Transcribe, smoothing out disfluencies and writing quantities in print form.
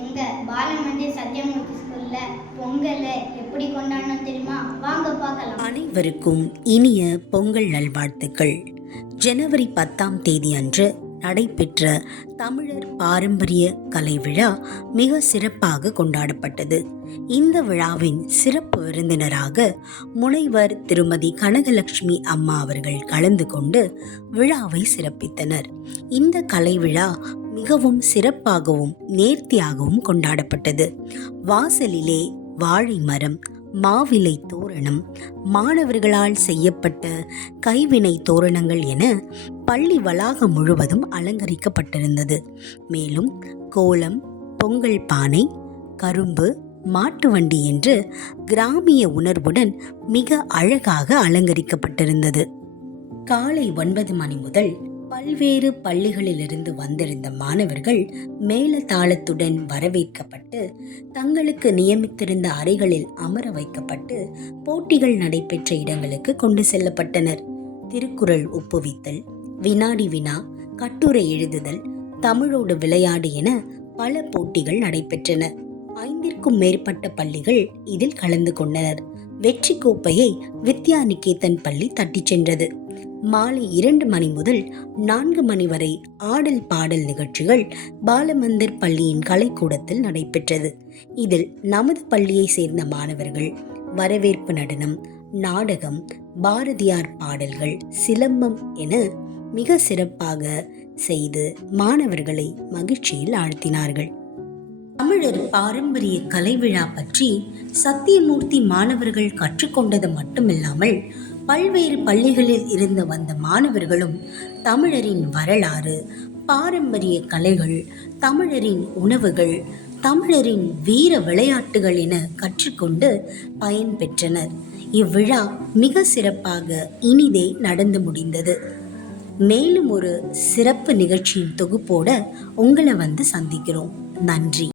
எங்க பாலமந்திர் சத்யமூர்த்தி ஸ்கூல்ல பொங்கலை எப்படி கொண்டாடணும் தெரியுமா? வாங்க பார்க்கலாம். அனைவருக்கும் இனிய பொங்கல் நல்வாழ்த்துக்கள். ஜனவரி 10ஆம் தேதி அன்று நடைபெற்ற தமிழர் பாரம்பரிய கலை விழா மிக சிறப்பாக கொண்டாடப்பட்டது. இந்த விழாவின் சிறப்பு விருந்தினராக முனைவர் திருமதி கனகலட்சுமி அம்மா அவர்கள் கலந்து கொண்டு விழாவை சிறப்பித்தனர். இந்த கலை விழா மிகவும் சிறப்பாகவும் நேர்த்தியாகவும் கொண்டாடப்பட்டது. வாசலிலே வாழை மரம், மாவிலை தோரணம், மாணவர்களால் செய்யப்பட்ட கைவினை தோரணங்கள் என பள்ளி வளாகம் முழுவதும் அலங்கரிக்கப்பட்டிருந்தது. மேலும் கோலம், பொங்கல் பானை, கரும்பு, மாட்டு வண்டி என்று கிராமிய உணர்வுடன் மிக அழகாக அலங்கரிக்கப்பட்டிருந்தது. காலை 9 மணி முதல் பல்வேறு பள்ளிகளிலிருந்து வந்திருந்த மாணவர்கள் மேளதாளத்துடன் வரவேற்கப்பட்டு தங்களுக்கு நியமித்திருந்த அறைகளில் அமர வைக்கப்பட்டு போட்டிகள் நடைபெற்ற இடங்களுக்கு கொண்டு செல்லப்பட்டனர். திருக்குறள் ஒப்புவித்தல், வினாடி வினா, கட்டுரை எழுதுதல், தமிழோடு விளையாடு என பல போட்டிகள் நடைபெற்றன. 5ற்கும் மேற்பட்ட பள்ளிகள் இதில் கலந்து கொண்டனர். வெற்றி கோப்பையை வித்யாநிகேதன் பள்ளி தட்டிச் சென்றது. மாலை 2 மணி முதல் 4 மணி வரை ஆடல் பாடல் நிகழ்ச்சிகள் பாலமந்திர் பள்ளியின் கலைக்கூடத்தில் நடைபெற்றது. இதில் நமது பள்ளியை சேர்ந்த மாணவர்கள் வரவேற்பு நடனம், நாடகம், பாரதியார் பாடல்கள், சிலம்பம் என மிக சிறப்பாக செய்து மாணவர்களை மகிழ்ச்சியில் ஆழ்த்தினார்கள். தமிழர் பாரம்பரிய கலை விழா பற்றி சத்தியமூர்த்தி மாணவர்கள் கற்றுக்கொண்டது மட்டுமில்லாமல் பல்வேறு பள்ளிகளில் இருந்து வந்த மாணவர்களும் தமிழரின் வரலாறு, பாரம்பரிய கலைகள், தமிழரின் உணவுகள், தமிழரின் வீர விளையாட்டுகள் என கற்றுக்கொண்டு பயன்பெற்றனர். இவ்விழா மிக சிறப்பாக இனிதே நடந்து முடிந்தது. மேலும் ஒரு சிறப்பு நிகழ்ச்சியின் தொகுப்போட உங்களை வந்து சந்திக்கிறோம். நன்றி.